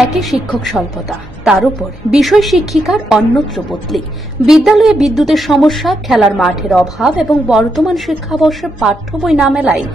একই শিক্ষক স্বল্পতা, তার উপর বিষয় শিক্ষিকার অন্যত্র বদলি, বিদ্যালয়ে বিদ্যুতের সমস্যা, খেলার মাঠের অভাব এবং বর্তমান শিক্ষাবর্ষে পাঠ্য বই না মেলায়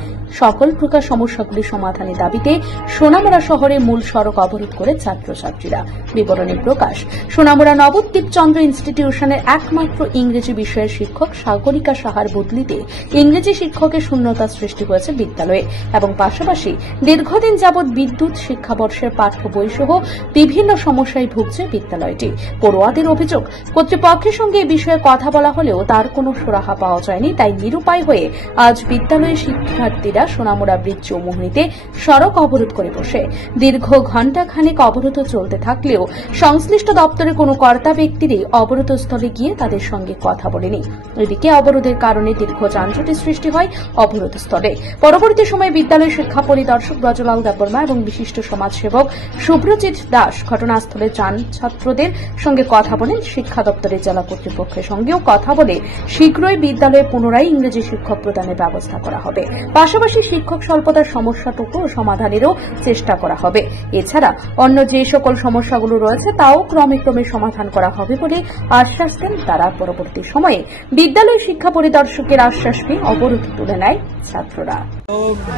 সকল প্রকার সমস্যাগুলি সমাধানের দাবিতে সোনামুড়া শহরের মূল সড়ক অবরোধ করে ছাত্রছাত্রীরা। বিবরণী প্রকাশ, সোনামুড়া নবদ্বীপ চন্দ্র ইনস্টিটিউশনের একমাত্র ইংরেজি বিষয়ের শিক্ষক সাগরিকা সাহার বদলিতে ইংরেজি শিক্ষকের শূন্যতা সৃষ্টি হয়েছে বিদ্যালয়ে এবং পাশাপাশি দীর্ঘদিন যাবৎ বিদ্যুৎ, শিক্ষাবর্ষের পাঠ্য বই সহ বিভিন্ন সমস্যায় ভুগছে বিদ্যালয়টি। পড়ুয়াদের অভিযোগ, কর্তৃপক্ষের সঙ্গে এ বিষয়ে কথা বলা হলেও তার কোনো সুরাহা পাওয়া যায়নি। তাই নিরুপায় হয়ে আজ বিদ্যালয়ের শিক্ষার্থীরা সোনামুড়া ব্রিজ চৌমুহনীতে সড়ক অবরোধ করে বসে। দীর্ঘ ঘণ্টাখানেক অবরোধ চলতে থাকলেও সংশ্লিষ্ট দপ্তরের কোনো কর্তা ব্যক্তিরই অবরোধস্থলে গিয়ে তাদের সঙ্গে কথা বলেনি। এদিকে অবরোধের কারণে দীর্ঘ যানজটের সৃষ্টি হয় অবরোধস্থলে। পরবর্তী সময়ে বিদ্যালয় শিক্ষা পরিদর্শক ব্রজলাল দেববর্মা এবং বিশিষ্ট সমাজসেবক শুভ্রজিৎ দাস ঘটনাস্থলে যান ছাত্রদের সঙ্গে কথা বলেন। শিক্ষা দপ্তরের জেলা কর্তৃপক্ষের সঙ্গেও কথা বলে শীঘ্রই বিদ্যালয়ে পুনরায় ইংরেজি শিক্ষক প্রদানের ব্যবস্থা করা হবে। পাশাপাশি শিক্ষক স্বল্পতার সমস্যাটুকু সমাধানেরও চেষ্টা করা হবে। এছাড়া অন্য যে সকল সমস্যাগুলো রয়েছে তাও ক্রমে সমাধান করা হবে বলে আশ্বাস দেন তারা। পরবর্তী সময়ে বিদ্যালয় শিক্ষা পরিদর্শকের আশ্বাস পেয়ে অবরোধ তুলে নেয় ছাত্ররা।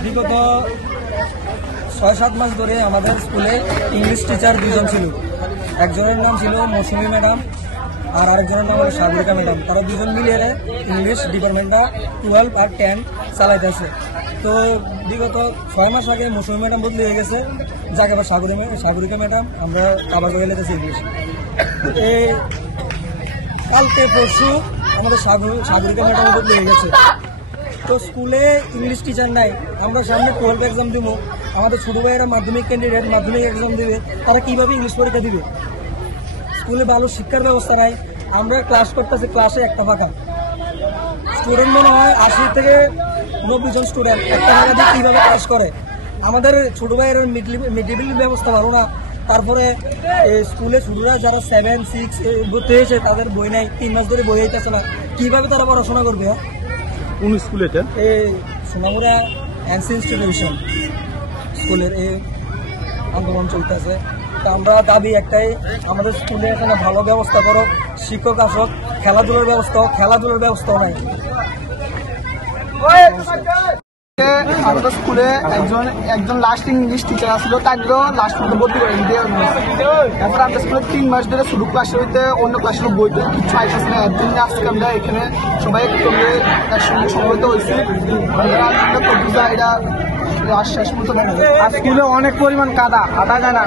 বিগত 6-7 মাস ধরে আমাদের স্কুলে ইংলিশ টিচার দুজন ছিল। একজনের নাম ছিল মৌসুমী ম্যাডাম আর আরেকজনের নাম হলো সাগরিকা ম্যাডাম। তারা দুজন মিলিয়ে ইংলিশ ডিপার্টমেন্টটা 12 আর 10 চালাইতেছে। তো বিগত 6 মাস আগে মৌসুমী ম্যাডাম বদলি হয়ে গেছে, যাকে আবার সাগরিকা ম্যাডাম আমরা কাবার হয়ে লেগেছি ইংলিশ। কালকে পরশু আমাদের সাগরিকা ম্যাডাম বদলি হয়ে গেছে। তো স্কুলে ইংলিশ টিচার নাই। আমরা সামনে 12 এক্সাম দিব, আমাদের ছোট ভাইয়েরা মাধ্যমিক ক্যান্ডিডেট মাধ্যমিক এক্সাম দেবে, তারা কিভাবে ইংলিশ পরীক্ষা দিবে? স্কুলে ভালো শিক্ষার ব্যবস্থা নাই। আমরা ক্লাস করতেছি, ক্লাসে একটা ফাঁকা স্টুডেন্ট মনে হয় 80 থেকে 90 জন স্টুডেন্ট একটা ফাঁকা দিয়ে কিভাবে ক্লাস করে? আমাদের ছোট ভাইয়ের মিড ডে মিল ব্যবস্থা ভালো না। তারপরে স্কুলে ছোটরা যারা 7, 6 ভর্তি হয়েছে তাদের বই নাই, 3 মাস ধরে বই হইতেছে না। কিভাবে তারা পড়াশোনা করবে? কোন স্কুল এটা? এই সোনামুড়া এনসি ইনস্টিটিউশন স্কুলের এই আন্দোলন চলতেছে। তো আমরা দাবি একটাই, আমাদের স্কুলে এখানে ভালো ব্যবস্থা করো, শিক্ষক আসক, খেলাধুলার ব্যবস্থা নাই। আমাদের স্কুলে একজন লাস্ট ইংলিশ টিচার আসলো, তাকেও লাস্ট পর্যন্ত ভর্তি করে দিতে। এরপর আমাদের স্কুলে 3 মাস ধরে শুধু ক্লাসে হইতে অন্য ক্লাসের বইতে কিছু আইসেছে না। একদিন আজকে আমরা এখানে সবাই একসঙ্গে সমবেত হয়েছি। স্কুলে অনেক পরিমাণ কাদা যায় না।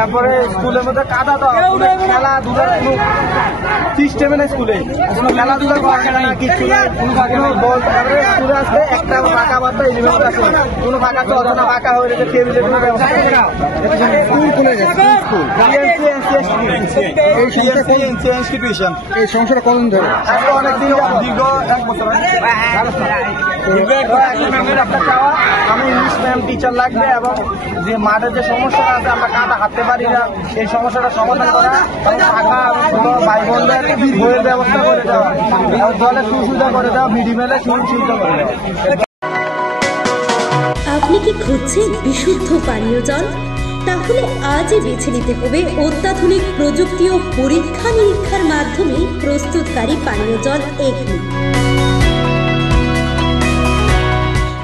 এরপরে স্কুলের মধ্যে কাদা তো খেলাধুলার কোনো সিস্টেমে নেই। স্কুলে খেলাধুলার কিছু স্কুলে আসবে একটা ফাঁকা বার্তা এলিমেন্ট আছে, কোনো ফাঁকা চলছে না, ফাঁকা হয়ে গেছে টেবিলের কোনো ব্যবস্থা স্কুল খুলে গেছে। ইনস্টিটিউশন এই সংসারটা কতদিন ধরে? অনেকদিন, দীর্ঘ 1 বছর। আমি ইংলিশ ম্যাম টিচার লাগবে এবং যে মাঠের যে সমস্যাটা আছে আমরা কাদা হাঁটতে পারি না, এই সমস্যাটা সমাধান করা এবং টাকা ভাই বোনদের বইয়ের ব্যবস্থা করে দেওয়া, দলে সুবিধা করে দেওয়া, মিডিমেলে সুবিধা করে দেওয়া। আপনি কি খুঁজছেন বিশুদ্ধ পানীয় জল? তাহলে আজই বেছে নিতে হবে অত্যাধুনিক প্রযুক্তি ও পরীক্ষা নিরীক্ষার মাধ্যমে প্রস্তুতকারী পানীয় জল একমি।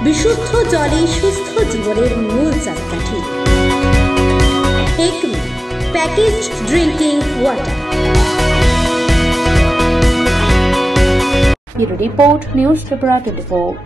বিশুদ্ধ জলে সুস্থ জীবনের মূল চাকাঠি। Acme packaged drinking water. Bureau report, news Tripura 24।